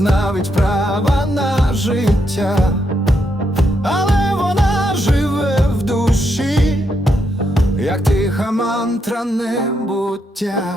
навіть права на життя, але вона живе в душі, як тиха мантра небуття.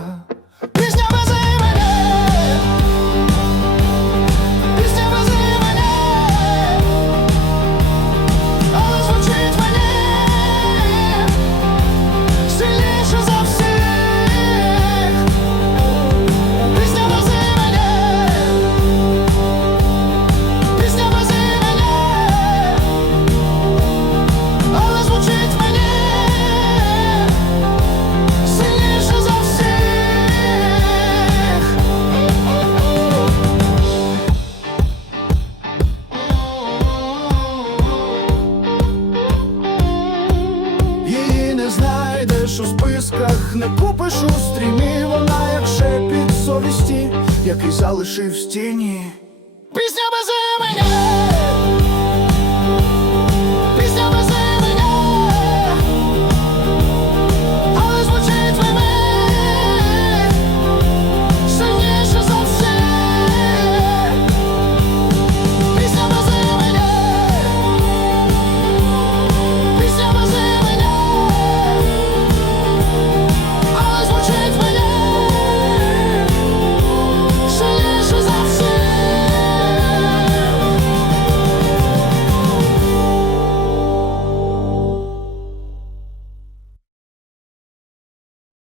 У списках, не купиш у стрімі, вона як шепіт совісті, який залишив в стіні. Пісня без імені